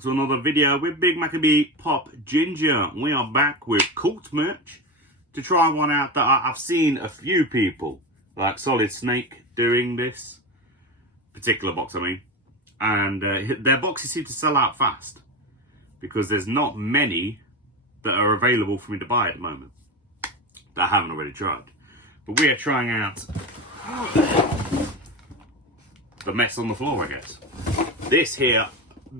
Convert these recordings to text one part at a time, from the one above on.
welcome to another video with Big Maccabee Pop Ginger. We are back with cult merch to try one out that I've seen a few people, like Solid Snake, doing this particular box, I mean. And their boxes seem to sell out fast because there's not many that are available for me to buy at the moment that I haven't already tried. But we are trying out the mess on the floor, I guess. This here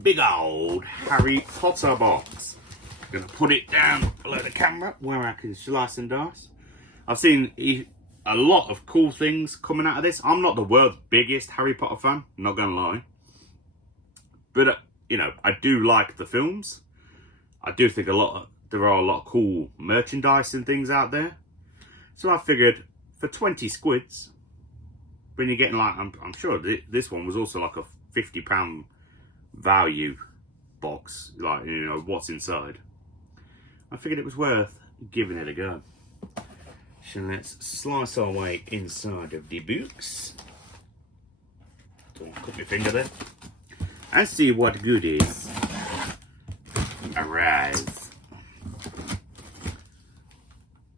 big old Harry Potter box. I'm going to put it down below the camera where I can slice and dice. I've seen a lot of cool things coming out of this. I'm not the world's biggest Harry Potter fan, not going to lie. But, you know, I do like the films. I do think there are a lot of cool merchandise and things out there. So I figured for 20 squids, when you're getting like, I'm sure this one was also like a £50 value box, like, you know, what's inside. I figured it was worth giving it a go. So let's slice our way inside of the box. Don't cut my finger there. And see what goodies arise.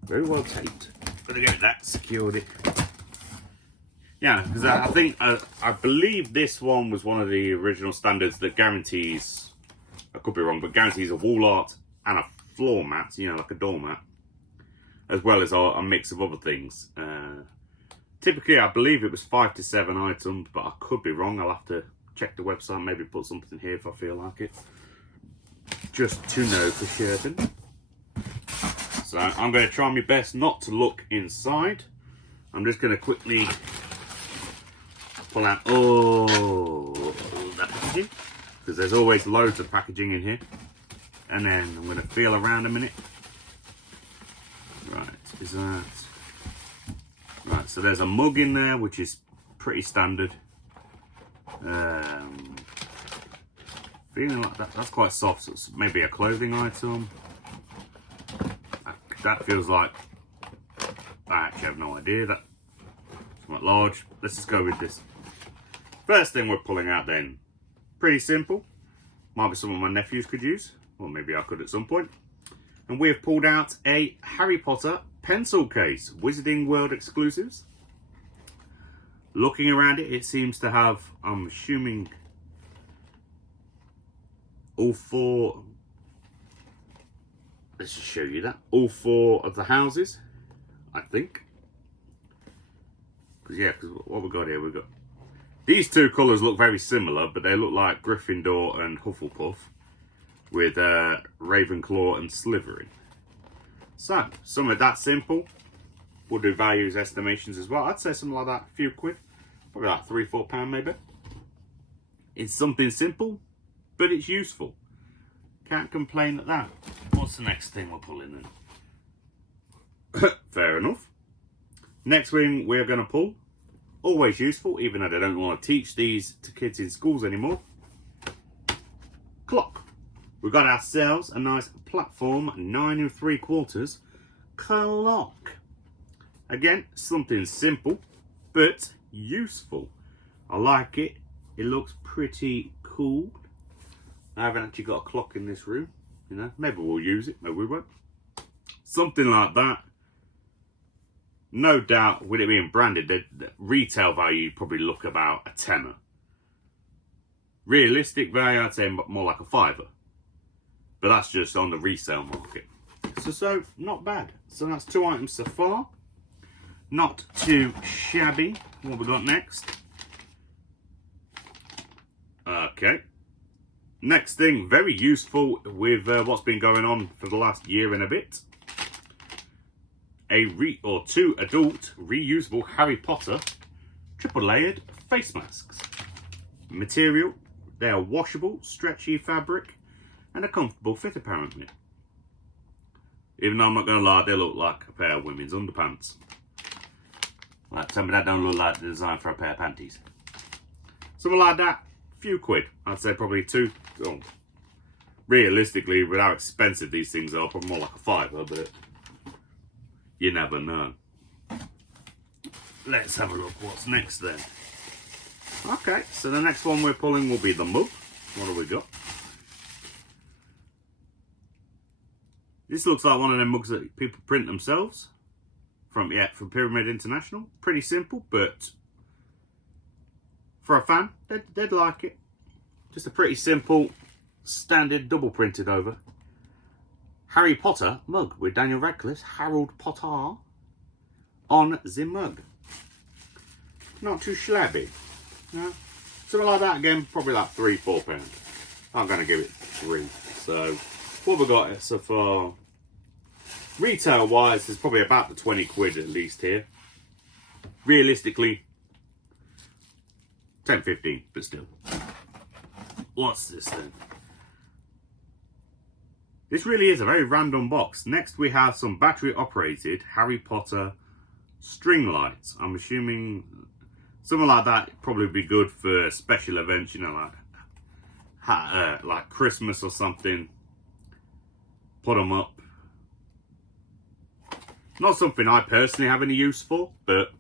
Very well taped. Gotta get that secured. Yeah, because I think, I believe this one was one of the original standards that guarantees, I could be wrong, but guarantees a wall art and a floor mat, you know, like a doormat, as well as a mix of other things. Typically, I believe it was 5 to 7 items, but I could be wrong. I'll have to check the website, maybe put something here if I feel like it, just to know for certain. So I'm going to try my best not to look inside. I'm just going to quickly pull out all that packaging, because there's always loads of packaging in here. And then I'm going to feel around a minute. Right, is that... Right, so there's a mug in there, which is pretty standard. Feeling like that's quite soft, so it's maybe a clothing item. That feels like... I actually have no idea. That's somewhat large. Let's just go with this. First thing we're pulling out then, pretty simple. Might be something my nephews could use, or maybe I could at some point. And we have pulled out a Harry Potter pencil case, Wizarding World exclusives. Looking around it, it seems to have, I'm assuming, all four, let's just show you that, all four of the houses, I think. Because, yeah, because what we've got here, we've got, these two colours look very similar, but they look like Gryffindor and Hufflepuff with Ravenclaw and Slytherin. So, something that simple. We'll do values estimations as well. I'd say something like that, a few quid. Probably like £3-4 maybe. It's something simple, but it's useful. Can't complain at that. What's the next thing we're pulling then? Fair enough. Next thing we're going to pull, always useful, even though they don't want to teach these to kids in schools anymore. Clock. We've got ourselves a nice platform 9 3/4 clock. Again, something simple, but useful. I like it. It looks pretty cool. I haven't actually got a clock in this room. You know, maybe we'll use it, maybe we won't. Something like that. No doubt, with it being branded, the retail value probably look about a tenner. Realistic value, I'd say more like a £5. But that's just on the resale market. So not bad. So that's 2 items so far. Not too shabby. What we got next? Okay. Next thing, very useful with what's been going on for the last year and a bit. Two adult reusable Harry Potter triple layered face masks. Material, they are washable, stretchy fabric, and a comfortable fit apparently. Even though I'm not going to lie, they look like a pair of women's underpants. Like, tell me that don't look like the design for a pair of panties. Something like that, few quid. I'd say probably realistically, with how expensive these things are, probably more like a £5, but you never know. Let's have a look what's next then. Okay, so the next one we're pulling will be the mug. What have we got? This looks like one of them mugs that people print themselves from Pyramid International. Pretty simple, but for a fan, they'd like it. Just a pretty simple, standard double printed over Harry Potter mug with Daniel Radcliffe's Harold Potter on the mug. Not too shabby. No? Something like that again, probably like £3-4. I'm going to give it 3. So, what have we got so far? Retail wise, there's probably about the 20 quid at least here. Realistically, 10-15, but still. What's this then? This really is a very random box. Next we have some battery operated Harry Potter string lights. I'm assuming something like that would probably be good for special events, you know, like Christmas or something. Put them up. Not something I personally have any use for, but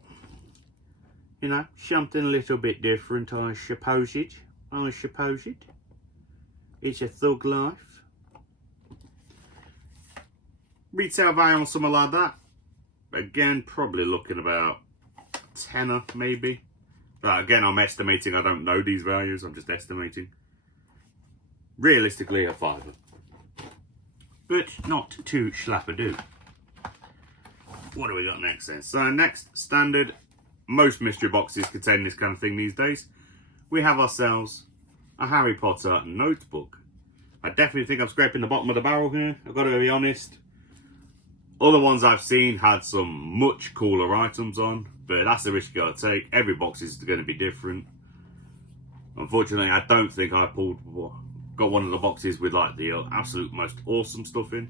you know, something a little bit different, I suppose it. It's a thug life. Retail value on something like that, again, probably looking about tenner maybe. But again, I'm estimating, I don't know these values, I'm just estimating. Realistically, a £5. But not too slap-a-do. What do we got next then? So next, standard, most mystery boxes contain this kind of thing these days. We have ourselves a Harry Potter notebook. I definitely think I'm scraping the bottom of the barrel here, I've got to be honest. Other ones I've seen had some much cooler items on, but that's the risk you gotta take. Every box is going to be different. Unfortunately, I don't think I got one of the boxes with like the absolute most awesome stuff in.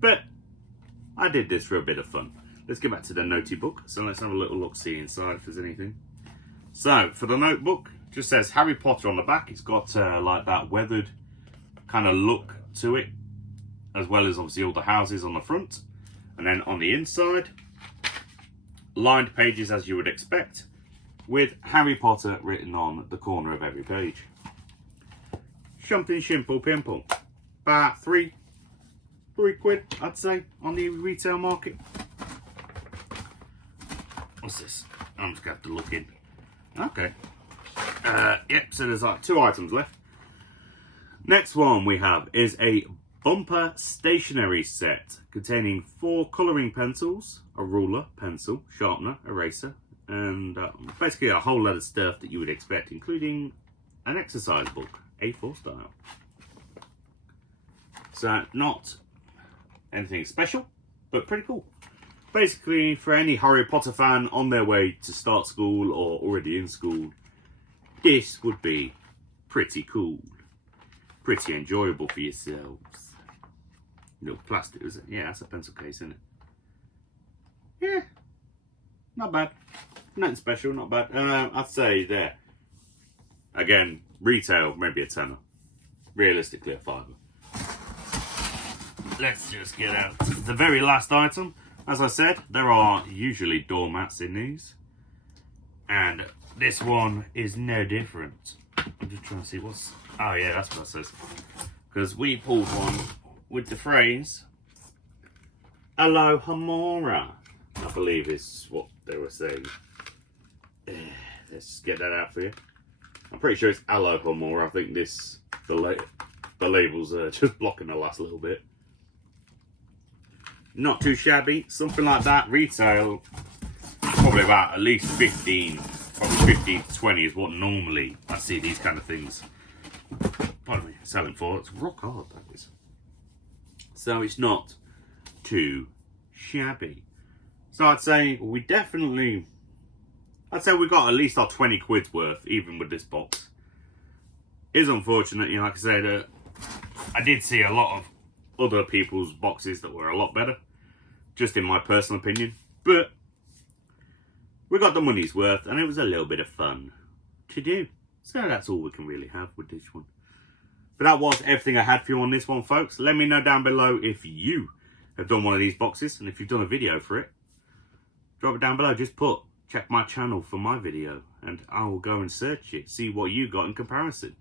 But I did this for a bit of fun. Let's get back to the notey book. So let's have a little look, see inside if there's anything. So for the notebook, it just says Harry Potter on the back. It's got like that weathered kind of look to it, as well as obviously all the houses on the front. And then on the inside, lined pages as you would expect, with Harry Potter written on the corner of every page. Something simple pimple. About three quid, I'd say, on the retail market. What's this? I'm just going to have to look in. Okay. Yep, so there's like 2 items left. Next one we have is a bumper stationery set containing 4 colouring pencils, a ruler, pencil, sharpener, eraser, and basically a whole lot of stuff that you would expect, including an exercise book, A4 style. So not anything special, but pretty cool. Basically, for any Harry Potter fan on their way to start school or already in school, this would be pretty cool. Pretty enjoyable for yourselves. Little plastic, is it? Yeah, that's a pencil case, isn't it? Yeah, not bad. Nothing special, not bad. I'd say there. Again, retail, maybe a tenner. Realistically, a £5. Let's just get out the very last item. As I said, there are usually doormats in these. And this one is no different. I'm just trying to see what's... Oh yeah, that's what it says. Because we pulled one with the phrase Alohomora, I believe is what they were saying. Let's get that out for you. I'm pretty sure it's Alohomora. I think the labels are just blocking the last little bit. Not too shabby. Something like that. Retail, probably about at least 15. Probably 15 to 20 is what normally I see these kind of things, pardon me, selling for. It's rock hard, that is. So it's not too shabby. So I'd say we got at least our 20 quid's worth, even with this box. It is unfortunate, you know, like I said, I did see a lot of other people's boxes that were a lot better, just in my personal opinion, but we got the money's worth, and it was a little bit of fun to do. So that's all we can really have with this one. But that was everything I had for you on this one, folks. Let me know down below if you have done one of these boxes, and if you've done a video for it. Drop it down below. Just check my channel for my video, and I will go and search it, see what you got in comparison.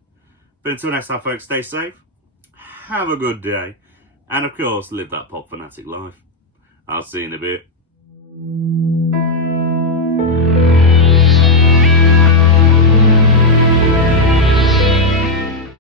But until next time, folks, stay safe. Have a good day. And of course, live that pop fanatic life. I'll see you in a bit.